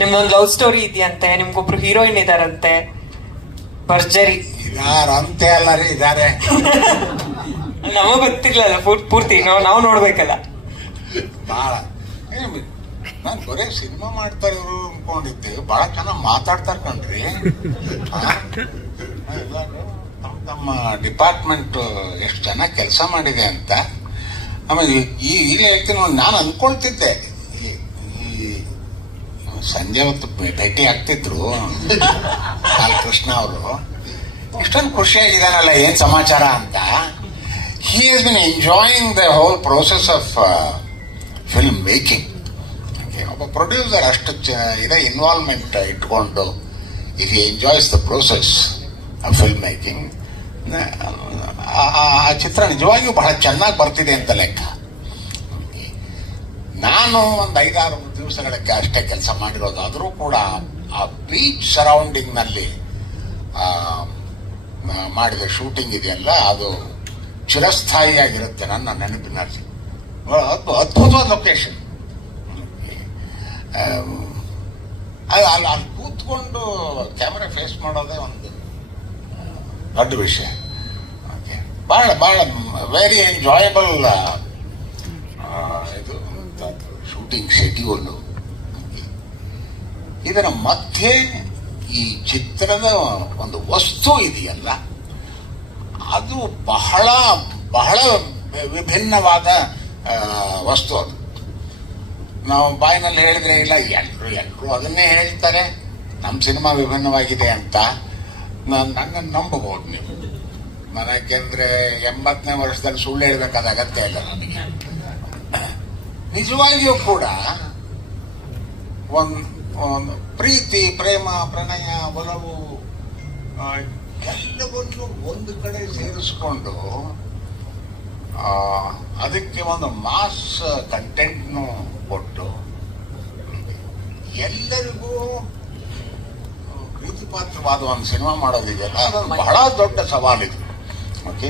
ನಿಮ್ದೊಂದು love story ಇದೆಯಂತೆ, ನಿಮ್ಗೊಬ್ರು heroine ಇದಾರಂತೆ, ಭರ್ಜರಿ. ಇದಾರಂತೆ ಅಲ್ಲ ರೀ, ಇದಾರೆ. ನಮಗ್ ಗೊತ್ತಿರ್ಲಲ್ಲ ಪೂರ್ತಿ, ನಾವು ನೋಡ್ಬೇಕಲ್ಲ. ಬಹಳ ನಾನ್ ಬರೇ ಸಿನಿಮಾ ಮಾಡ್ತಾರೆ ಇವರು ಅನ್ಕೊಂಡಿದ್ದೆ. ಬಹಳ ಚೆನ್ನಾಗಿ ಮಾತಾಡ್ತಾರೆ ಕಣ್ರಿ. ತಮ್ಮ ಡಿಪಾರ್ಟ್ಮೆಂಟ್ ಎಷ್ಟು ಚೆನ್ನಾಗಿ ಕೆಲಸ ಮಾಡಿದೆ ಅಂತ. ಆಮೇಲೆ ಈಗ ಹೇಳ್ತೀನಿ ನೋಡಿ, ನಾನು ಅನ್ಕೊಳ್ತಿದ್ದೆ ಈ ಸಂಜೆ ಹೊತ್ತು ಭೇಟಿ ಆಗ್ತಿದ್ರು ಬಾಲಕೃಷ್ಣ ಅವರು, ಇಷ್ಟೊಂದು ಖುಷಿಯಾಗಿದ್ದಾನಲ್ಲ, ಏನ್ ಸಮಾಚಾರ ಅಂತ. He has been enjoying the whole process of film making. ಒಬ್ಬ ಪ್ರೊಡ್ಯೂಸರ್ ಅಷ್ಟು ಇದೇ ಇನ್ವಾಲ್ವ್ಮೆಂಟ್ ಇಟ್ಕೊಂಡು if he enjoys the process of film making, ಆ ಚಿತ್ರ ನಿಜವಾಗಿಯೂ ಬಹಳ ಚೆನ್ನಾಗಿ ಬರ್ತಿದೆ ಅಂತ ಲೆಕ್ಕ. ನಾನು ಒಂದು 5-6 ದಿವಸಗಳಕ್ಕೆ ಅಷ್ಟೇ ಕೆಲಸ ಮಾಡಿರೋದಾದರೂ ಕೂಡ ಆ ಬೀಚ್ ಸರೌಂಡಿಂಗ್ ನಲ್ಲಿ ಮಾಡಿದ ಶೂಟಿಂಗ್ ಇದೆಯಲ್ಲ, ಅದು ಚಿರಸ್ಥಾಯಿಯಾಗಿರುತ್ತೆ ನನ್ನ ನೆನಪಿನಲ್ಲಿ. ಅದ್ಭುತವಾದ ಲೊಕೇಶನ್. ಅಲ್ಲಿ ಕೂತ್ಕೊಂಡು ಕ್ಯಾಮರಾ ಫೇಸ್ ಮಾಡೋದೇ ಒಂದು ದೊಡ್ಡ ವಿಷಯ. ಬಹಳ ಬಹಳ ವೆರಿ ಎಂಜಾಯಬಲ್ ಇದು ಶೂಟಿಂಗ್ ಶೆಡ್ಯೂಲ್. ಇದರ ಮಧ್ಯೆ ಈ ಚಿತ್ರದ ಒಂದು ವಸ್ತು ಇದೆಯಲ್ಲ, ಅದು ಬಹಳ ಬಹಳ ವಿಭಿನ್ನವಾದ ವಸ್ತು. ಅದು ನಾವು ಬಾಯಿನಲ್ಲಿ ಹೇಳಿದ್ರೆ ಇಲ್ಲ, ಎಲ್ರು ಅದನ್ನೇ ಹೇಳ್ತಾರೆ, ನಮ್ಮ ಸಿನಿಮಾ ವಿಭಿನ್ನವಾಗಿದೆ ಅಂತ. ನನ್ನನ್ನು ನಂಬಬಹುದು ನೀವು. ನನಗೆಂದ್ರೆ 80ನೇ ವರ್ಷದಲ್ಲಿ ಸುಳ್ಳು ಹೇಳ್ಬೇಕಾದ ಅಗತ್ಯ ಇಲ್ಲ ನನಗೆ. ನಿಜವಾಗಿಯೂ ಕೂಡ ಒಂದು ಪ್ರೀತಿ, ಪ್ರೇಮ, ಪ್ರಣಯ, ಒಲವು ಎಲ್ಲವನ್ನು ಒಂದು ಕಡೆ ಸೇರಿಸಿಕೊಂಡು ಅದಕ್ಕೆ ಒಂದು ಮಾಸ್ ಕಂಟೆಂಟ್ನು ಕೊಟ್ಟು ಎಲ್ಲರಿಗೂ ಪ್ರೀತಿ ಪಾತ್ರವಾದ ಒಂದು ಸಿನಿಮಾ ಮಾಡೋದಿದೆಯಲ್ಲ, ಅದೊಂದು ಬಹಳ ದೊಡ್ಡ ಸವಾಲಿದು. ಓಕೆ,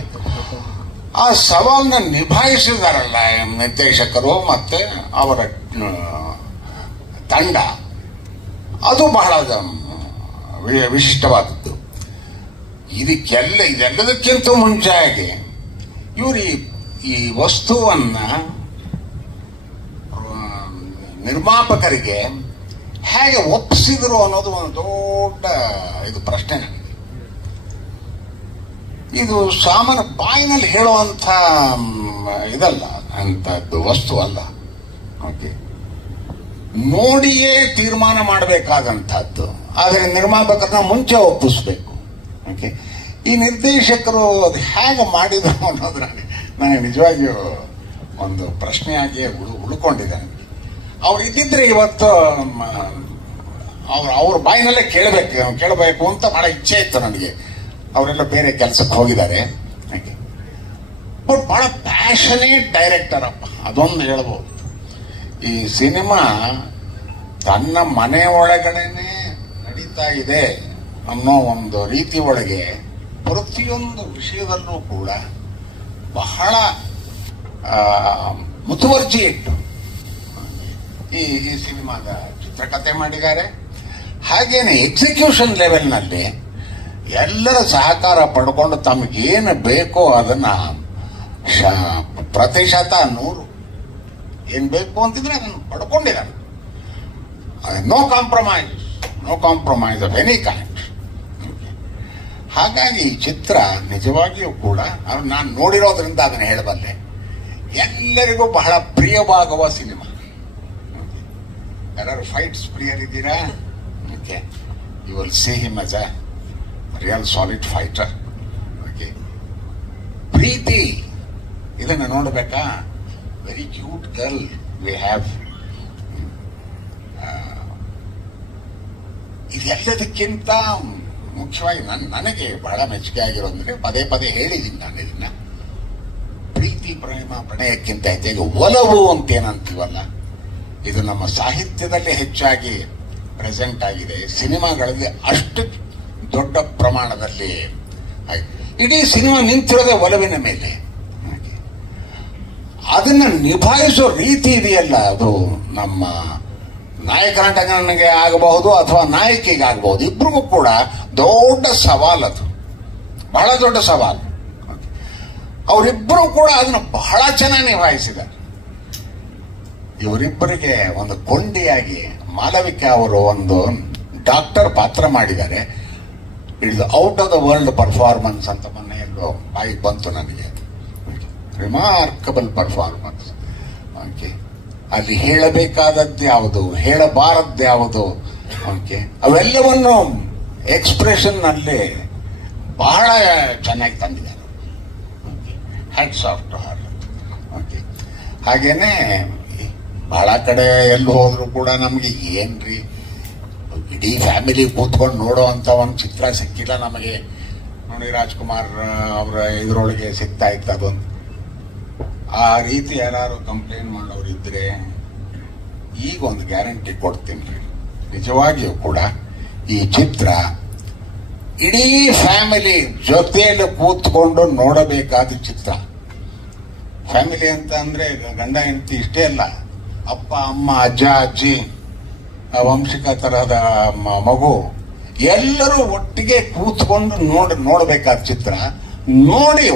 ಆ ಸವಾಲನ್ನ ನಿಭಾಯಿಸಿದಾರಲ್ಲ ನಿರ್ದೇಶಕರು ಮತ್ತೆ ಅವರ ತಂಡ, ಅದು ಬಹಳ ವಿಶಿಷ್ಟವಾದದ್ದು. ಇದೆಲ್ಲದಕ್ಕಿಂತ ಮುಂಚೆಯಾಗಿ ಇವರು ಈ ವಸ್ತುವನ್ನ ನಿರ್ಮಾಪಕರಿಗೆ ಹೇಗೆ ಒಪ್ಪಿಸಿದ್ರು ಅನ್ನೋದು ಒಂದು ದೊಡ್ಡ ಇದು ಪ್ರಶ್ನೆ ನನಗೆ. ಇದು ಸಾಮಾನ್ಯ ಬಾಯಿನಲ್ಲಿ ಹೇಳುವಂತ ಇದಲ್ಲ, ಅಂತದ್ದು ವಸ್ತು ಅಲ್ಲ. ಓಕೆ, ನೋಡಿಯೇ ತೀರ್ಮಾನ ಮಾಡಬೇಕಾದಂತಹದ್ದು. ಆದರೆ ನಿರ್ಮಾಪಕರನ್ನ ಮುಂಚೆ ಒಪ್ಪಿಸ್ಬೇಕು. ಓಕೆ, ಈ ನಿರ್ದೇಶಕರು ಅದು ಹೇಗೆ ಮಾಡಿದ್ರು ಅನ್ನೋದು ನನಗೆ ನಿಜವಾಗಿಯೂ ಒಂದು ಪ್ರಶ್ನೆಯಾಗಿ ಉಳ್ಕೊಂಡಿದೆ. ಅವ್ರು ಇದ್ದಿದ್ರೆ ಇವತ್ತು ಅವ್ರ ಬಾಯಿನಲ್ಲೇ ಕೇಳಬೇಕು ಅಂತ ಬಹಳ ಇಚ್ಛೆ ಇತ್ತು ನನಗೆ. ಅವರೆಲ್ಲ ಬೇರೆ ಕೆಲಸಕ್ಕೆ ಹೋಗಿದ್ದಾರೆ. ಬಟ್ ಬಹಳ ಪ್ಯಾಷನೇಟ್ ಡೈರೆಕ್ಟರ್ ಅಪ್ಪ, ಅದೊಂದು ಹೇಳ್ಬೋದು. ಈ ಸಿನಿಮಾ ತನ್ನ ಮನೆ ಒಳಗಡೆನೆ ನಡೀತಾ ಇದೆ ಅನ್ನೋ ಒಂದು ರೀತಿ ಒಳಗೆ ಪ್ರತಿಯೊಂದು ವಿಷಯದಲ್ಲೂ ಕೂಡ ಬಹಳ ಮುತುವರ್ಜಿ ಇಟ್ಟು ಈ ಸಿನಿಮಾದ ಚಿತ್ರಕಥೆ ಮಾಡಿದ್ದಾರೆ. ಹಾಗೇನೆ ಎಕ್ಸಿಕ್ಯೂಷನ್ ಲೆವೆಲ್ನಲ್ಲಿ ಎಲ್ಲರ ಸಹಕಾರ ಪಡ್ಕೊಂಡು ತಮಗೇನು ಬೇಕೋ ಅದನ್ನ ಪ್ರತಿಶತ 100 ಏನ್ ಬೇಕು ಅಂತಿದ್ರೆ ಅದನ್ನು ಪಡ್ಕೊಂಡಿದ್ದಾರೆ. No compromise of any kind. ಹಾಗಾಗಿ ಈ ಚಿತ್ರ ನಿಜವಾಗಿಯೂ ಕೂಡ ನಾನು ನೋಡಿರೋದ್ರಿಂದ ಅದನ್ನು ಹೇಳಬಲ್ಲೆ, ಎಲ್ಲರಿಗೂ ಬಹಳ ಪ್ರಿಯವಾಗುವ ಸಿನಿಮಾ. ಯಾರು ಫೈಟ್ಸ್ ಪ್ರಿಯರಿದ್ದೀರಾ? Okay, you will see him as a real solid fighter. Okay, ಪ್ರೀತಿ ಇದನ್ನು ನೋಡಬೇಕಾ? Very cute girl we have. ಇದೆಲ್ಲದಕ್ಕಿಂತ ಮುಖ್ಯವಾಗಿ ನನಗೆ ಬಹಳ ಮೆಚ್ಚುಗೆ ಆಗಿರೋದ್ರೆ, ಪದೇ ಪದೇ ಹೇಳಿದ್ದೀನಿ ನಾನು ಇದನ್ನ, ಪ್ರೀತಿ ಪ್ರೇಮ ಪ್ರಣಯಕ್ಕಿಂತ ಹೆಚ್ಚಾಗಿ ಒಲವು ಅಂತ ಏನಂತೀವಲ್ಲ, ಇದು ನಮ್ಮ ಸಾಹಿತ್ಯದಲ್ಲಿ ಹೆಚ್ಚಾಗಿ ಪ್ರೆಸೆಂಟ್ ಆಗಿದೆ. ಸಿನಿಮಾಗಳಲ್ಲಿ ಅಷ್ಟು ದೊಡ್ಡ ಪ್ರಮಾಣದಲ್ಲಿ ಇಡೀ ಸಿನಿಮಾ ನಿಂತಿರೋದೇ ಒಲವಿನ ಮೇಲೆ. ಅದನ್ನ ನಿಭಾಯಿಸೋ ರೀತಿ ಇದೆಯಲ್ಲ, ಅದು ನಮ್ಮ ನಾಯಕ ನಟನಿಗೆ ಆಗಬಹುದು ಅಥವಾ ನಾಯಕಿಗೆ ಆಗಬಹುದು, ಇಬ್ರಿಗೂ ಕೂಡ ದೊಡ್ಡ ಸವಾಲು, ಅದು ಬಹಳ ದೊಡ್ಡ ಸವಾಲು. ಅವರಿಬ್ಬರು ಕೂಡ ಅದನ್ನು ಬಹಳ ಚೆನ್ನಾಗಿ ನಿಭಾಯಿಸಿದ್ದಾರೆ. ಇವರಿಬ್ಬರಿಗೆ ಒಂದು ಕೊಂಡಿಯಾಗಿ ಮಾಲವಿಕಾ ಅವರು ಒಂದು ಡಾಕ್ಟರ್ ಪಾತ್ರ ಮಾಡಿದ್ದಾರೆ. It's out of the world performance ಅಂತ ಮೊನ್ನೆ ಎಲ್ಲೋ ಬಾಯಿಗೆ ಬಂತು ನನಗೆ. Remarkable performance. ಓಕೆ, ಅಲ್ಲಿ ಹೇಳಬೇಕಾದದ್ದು ಯಾವುದು, ಹೇಳಬಾರದ್ದು ಯಾವುದು, ಓಕೆ, ಅವೆಲ್ಲವನ್ನು ಎಕ್ಸ್ಪ್ರೆಷನ್ ನಲ್ಲಿ ಬಹಳ ಚೆನ್ನಾಗಿ ತಂದಿದ್ದಾರೆ. Hats off to her. Okay, ಹಾಗೇನೆ ಬಹಳ ಕಡೆ ಎಲ್ಲಿ ಹೋದ್ರು ಕೂಡ ನಮ್ಗೆ ಏನ್ರಿ ಇಡೀ ಫ್ಯಾಮಿಲಿ ಕೂತ್ಕೊಂಡು ನೋಡೋ ಅಂತ ಒಂದು ಚಿತ್ರ ಸಿಕ್ಕಿಲ್ಲ ನಮಗೆ. ನೋಡಿ, ರಾಜ್ಕುಮಾರ್ ಅವರ ಇದರೊಳಗೆ ಸಿಗ್ತಾ ಇತ್ತು ಅದೊಂದು. ಆ ರೀತಿ ಯಾರು ಕಂಪ್ಲೇಂಟ್ ಮಾಡೋರಿದ್ರೆ ಈಗ ಒಂದು ಗ್ಯಾರಂಟಿ ಕೊಡ್ತೀನಿ, ನಿಜವಾಗಿಯೂ ಕೂಡ ಈ ಚಿತ್ರ ಇಡೀ ಫ್ಯಾಮಿಲಿ ಜೊತೆಯಲ್ಲಿ ಕೂತ್ಕೊಂಡು ನೋಡಬೇಕಾದ ಚಿತ್ರ. ಫ್ಯಾಮಿಲಿ ಅಂತ ಅಂದ್ರೆ ಗಂಡ ಹೆಂಡತಿ ಇಷ್ಟೇ ಅಲ್ಲ, ಅಪ್ಪ ಅಮ್ಮ ಅಜ್ಜ ಅಜ್ಜಿ ವಂಶಿಕ ತರಹದ ಮಗು ಎಲ್ಲರೂ ಒಟ್ಟಿಗೆ ಕೂತ್ಕೊಂಡು ನೋಡಬೇಕಾದ ಚಿತ್ರ. ನೋಡಿ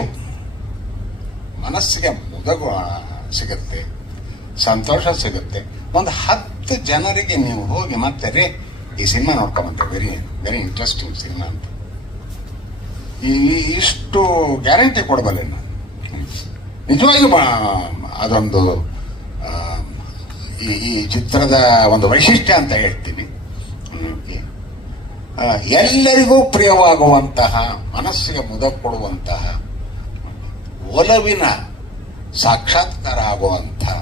ಮನಸ್ಸಿಗೆ ಮುದಗು ಸಿಗುತ್ತೆ, ಸಂತೋಷ ಸಿಗುತ್ತೆ. ಒಂದು 10 ಜನರಿಗೆ ನೀವು ಹೋಗಿ ಮತ್ತೆ ರೇ ಈ ಸಿನಿಮಾ ನೋಡ್ಕೊಂಬಂತೆ, ವೆರಿ ವೆರಿ ಇಂಟ್ರೆಸ್ಟಿಂಗ್ ಸಿನಿಮಾ ಅಂತ ಇಷ್ಟು ಗ್ಯಾರಂಟಿ ಕೊಡಬಲ್ಲೆ ನಾನು. ನಿಜವಾಗಿಯೂ ಅದೊಂದು ಈ ಚಿತ್ರದ ಒಂದು ವೈಶಿಷ್ಟ್ಯ ಅಂತ ಹೇಳ್ತೀನಿ. ಎಲ್ಲರಿಗೂ ಪ್ರಿಯವಾಗುವಂತಹ, ಮನಸ್ಸಿಗೆ ಮುದ ಕೊಡುವಂತಹ, ಒಲವಿನ ಸಾಕ್ಷಾತ್ಕಾರ ಆಗುವಂತಹ